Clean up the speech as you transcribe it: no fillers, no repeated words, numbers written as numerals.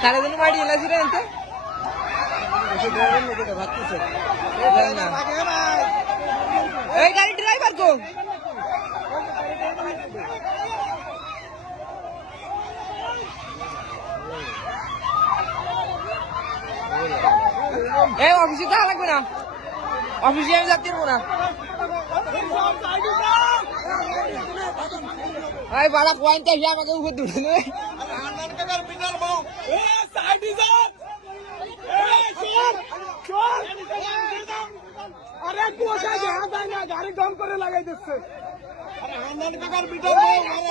সারাদিন বাড়ি এলাছি রে এতে এই গাড়ি ড্রাইভার কো এই অফিসে যাওয়া লাগবে না অফিসে আমি যাতে পারবো না ভাই বাড়া কোয়াইনটা আমাকে উপর দুটো নেবে अरे कुआशा जहाँ जाए ना गाड़ी दम करे लगाई दिससे अरे हांडन काकार बिटर मारे